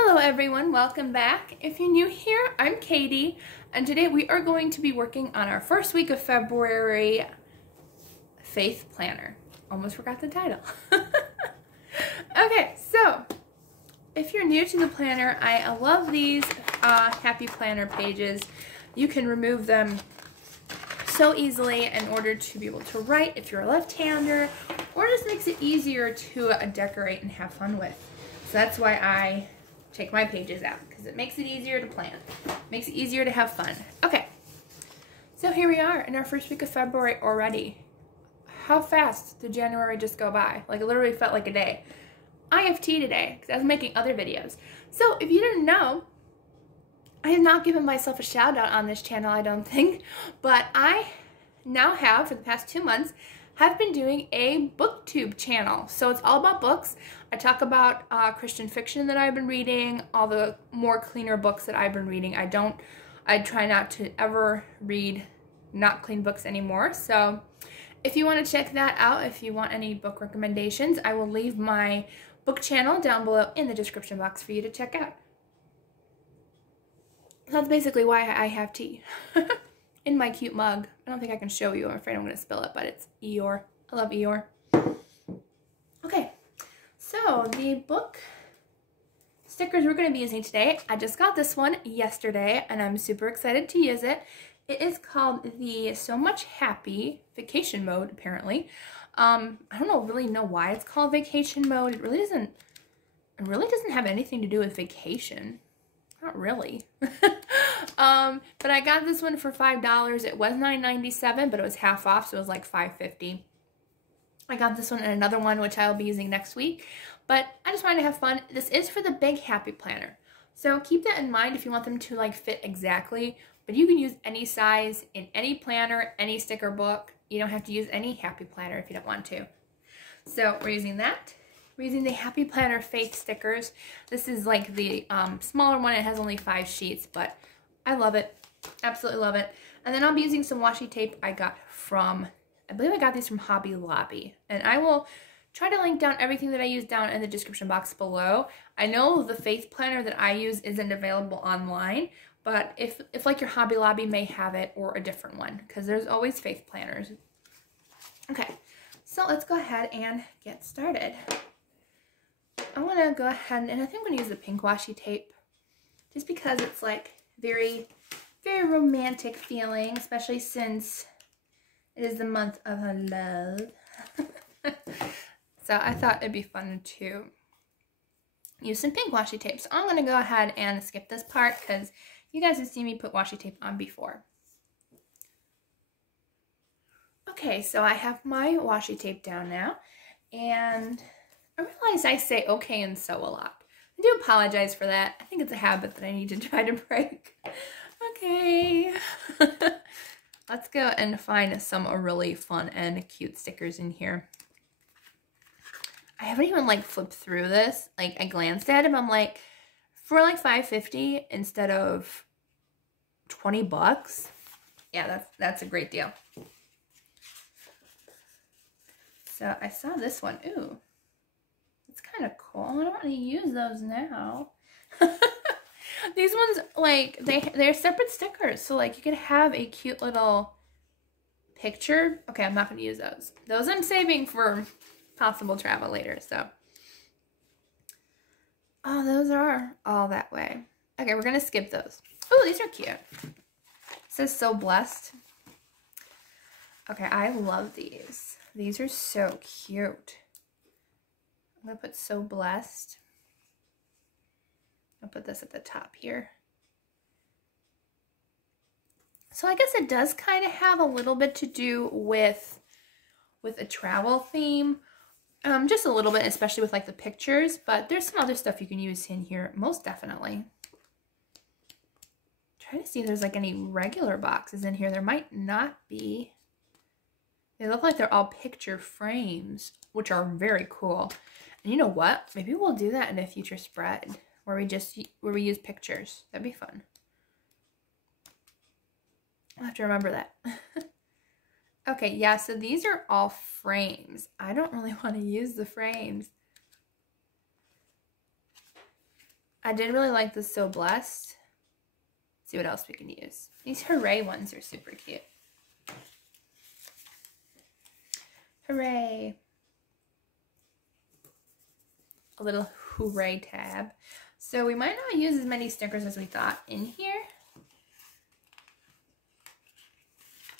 Hello everyone, welcome back. If you're new here, I'm Katie, and today we are going to be working on our first week of February Faith Planner. Almost forgot the title. Okay, so if you're new to the planner, I love these happy planner pages. You can remove them so easily in order to be able to write if you're a left-hander, or it just makes it easier to decorate and have fun with. So that's why I take my pages out, because it makes it easier to plan. Makes it easier to have fun. Okay, so here we are in our first week of February already. How fast did January just go by? Like, it literally felt like a day. IFT today, because I was making other videos. So if you didn't know, I have not given myself a shout out on this channel, I don't think, but I now have, for the past 2 months, have been doing a booktube channel. So it's all about books. I talk about Christian fiction that I've been reading, all the more cleaner books that I've been reading. I try not to ever read not clean books anymore. So if you want to check that out, if you want any book recommendations, I will leave my book channel down below in the description box for you to check out. That's basically why I have tea. In my cute mug. I don't think I can show you. I'm afraid I'm going to spill it, but it's Eeyore. I love Eeyore. Okay, so the book stickers we're going to be using today, I just got this one yesterday, and I'm super excited to use it. It is called the So Much Happy Vacation Mode, apparently. I don't really know why it's called Vacation Mode. It really doesn't have anything to do with vacation. Not really. But I got this one for $5. It was $9.97, but it was half off, so it was like $5.50. I got this one and another one, which I will be using next week. But I just wanted to have fun. This is for the Big Happy Planner. So keep that in mind if you want them to like fit exactly. But you can use any size in any planner, any sticker book. You don't have to use any Happy Planner if you don't want to. So we're using that. We're using the Happy Planner Faith stickers. This is like the smaller one. It has only 5 sheets, but I love it. Absolutely love it. And then I'll be using some washi tape I got from, I believe I got these from Hobby Lobby. And I will try to link down everything that I use down in the description box below. I know the Faith Planner that I use isn't available online, but if like your Hobby Lobby may have it, or a different one, because there's always Faith Planners. Okay, so let's go ahead and get started. I want to go ahead and I think I'm going to use the pink washi tape just because it's like very, very romantic feeling, especially since it is the month of love. So I thought it'd be fun to use some pink washi tape. So I'm going to go ahead and skip this part because you guys have seen me put washi tape on before. Okay, so I have my washi tape down now, and I realize I say okay and so a lot. I do apologize for that. I think it's a habit that I need to try to break. Okay. Let's go and find some really fun and cute stickers in here. I haven't even like flipped through this. Like, I glanced at them. I'm like, for like $5.50 instead of 20 bucks. Yeah, that's a great deal. So I saw this one. Ooh. Kind of cool. I don't want to use those now. These ones, like, they're separate stickers, so like you could have a cute little picture. Okay, I'm not going to use those. Those I'm saving for possible travel later. So, oh, those are all that way. Okay, we're gonna skip those. Oh, these are cute. It says "So Blessed." Okay, I love these. These are so cute. I'm going to put "So Blessed." I'll put this at the top here. So I guess it does kind of have a little bit to do with a travel theme. Just a little bit, especially with like the pictures, but there's some other stuff you can use in here, most definitely. Try to see if there's like any regular boxes in here. There might not be. They look like they're all picture frames, which are very cool. And you know what? Maybe we'll do that in a future spread where we use pictures. That'd be fun. I'll have to remember that. Okay, yeah, so these are all frames. I don't really want to use the frames. I did really like this So Blessed. Let's see what else we can use. These Hooray ones are super cute. Hooray. A little Hooray tab. So we might not use as many stickers as we thought in here.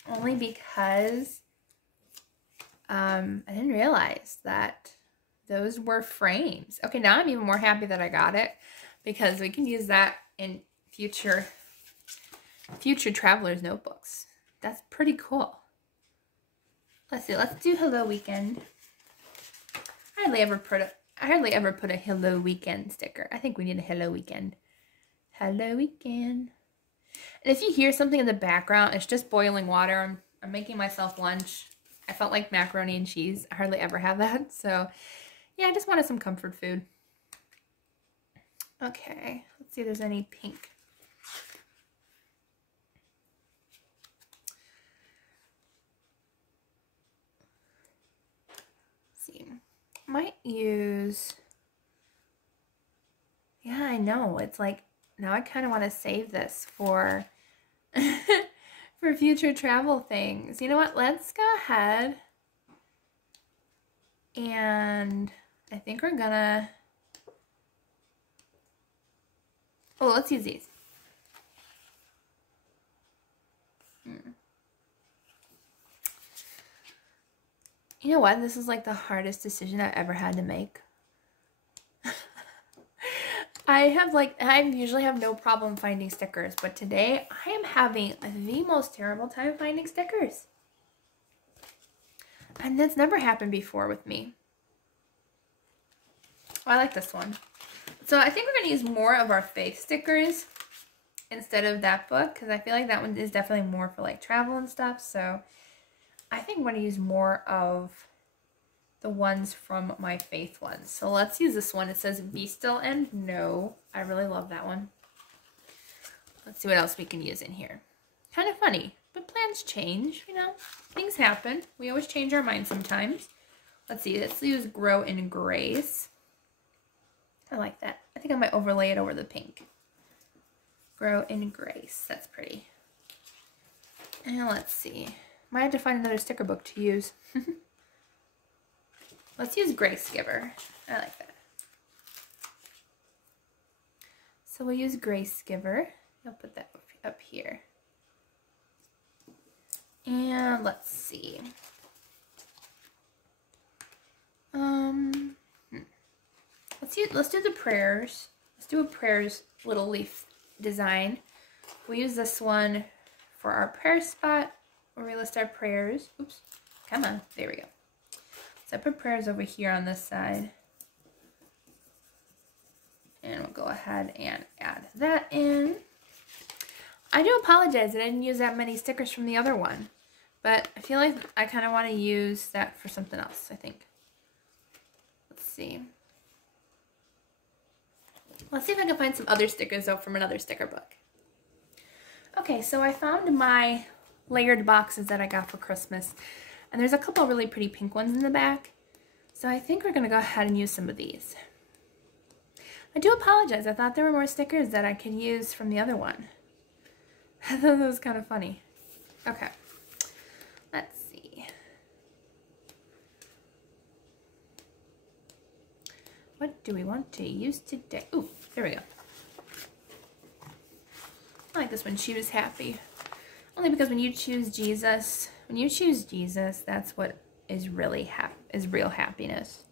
Only because I didn't realize that those were frames. Okay, now I'm even more happy that I got it because we can use that in future travelers' notebooks. That's pretty cool. Let's see. Let's do Hello Weekend. I hardly ever put a Hello Weekend sticker. I think we need a Hello Weekend. Hello Weekend. And if you hear something in the background, it's just boiling water. I'm making myself lunch. I felt like macaroni and cheese. I hardly ever have that. So, yeah, I just wanted some comfort food. Okay, let's see if there's any pink. Let's see. Might use... Yeah, I know. It's like, now I kind of want to save this for... for future travel things. You know what? Let's go ahead and I think we're gonna... Oh, let's use these. You know what? This is like the hardest decision I've ever had to make. I usually have no problem finding stickers, but today I am having the most terrible time finding stickers. And that's never happened before with me. Oh, I like this one. So I think we're going to use more of our faith stickers instead of that book, because I feel like that one is definitely more for like travel and stuff. So I think I'm going to use more of the ones from my faith ones. So let's use this one. It says be still and know. I really love that one. Let's see what else we can use in here. Kind of funny, but plans change, you know. Things happen. We always change our minds sometimes. Let's see. Let's use Grow in Grace. I like that. I think I might overlay it over the pink. Grow in Grace. That's pretty. And let's see. Might have to find another sticker book to use. Let's use Grace Giver. I like that. So we'll use Grace Giver. I'll put that up here. And let's see. Let's do the prayers. Let's do a prayers little leaf design. We'll use this one for our prayer spot where we list our prayers. Oops. Come on. There we go. So I put prayers over here on this side. And we'll go ahead and add that in. I do apologize that I didn't use that many stickers from the other one. But I feel like I kind of want to use that for something else, I think. Let's see. Let's see if I can find some other stickers though from another sticker book. Okay, so I found my layered boxes that I got for Christmas. And there's a couple really pretty pink ones in the back. So I think we're going to go ahead and use some of these. I do apologize. I thought there were more stickers that I could use from the other one. I thought that was kind of funny. Okay. Let's see. What do we want to use today? Ooh, there we go. I like this one. She was happy. Only because when you choose Jesus, that's what is really real happiness.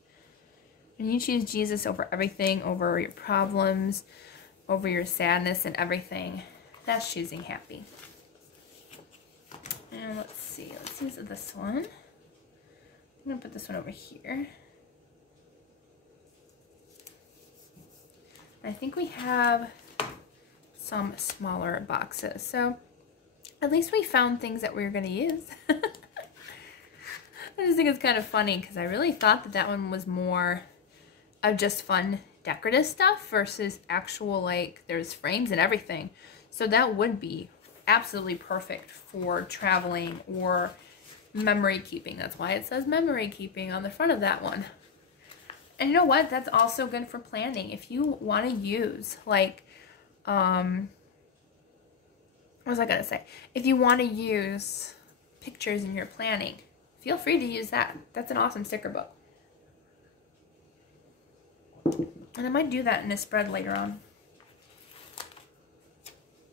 When you choose Jesus over everything, over your problems, over your sadness and everything, that's choosing happy. And let's see. Let's use this one. I'm going to put this one over here. I think we have some smaller boxes. So at least we found things that we were going to use. I just think it's kind of funny because I really thought that that one was more of just fun decorative stuff versus actual, like, there's frames and everything. So that would be absolutely perfect for traveling or memory keeping. That's why it says memory keeping on the front of that one. And you know what? That's also good for planning. If you want to use, like, what was I going to say? If you want to use pictures in your planning, feel free to use that. That's an awesome sticker book. And I might do that in a spread later on.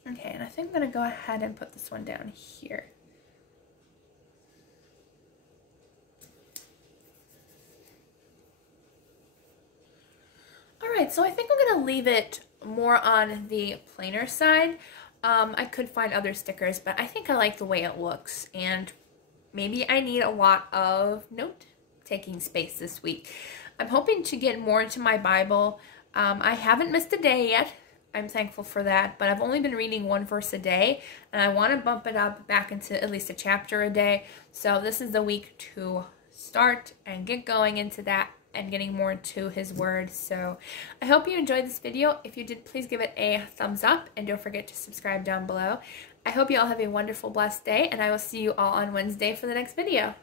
Okay, and I think I'm going to go ahead and put this one down here. Alright, so I think I'm going to leave it more on the plainer side. I could find other stickers, but I think I like the way it looks, and maybe I need a lot of note-taking space this week. I'm hoping to get more into my Bible. I haven't missed a day yet. I'm thankful for that, but I've only been reading one verse a day, and I want to bump it up back into at least a chapter a day. So this is the week to start and get going into that and getting more into His Word. So I hope you enjoyed this video. If you did, please give it a thumbs up, and don't forget to subscribe down below. I hope you all have a wonderful, blessed day, and I will see you all on Wednesday for the next video.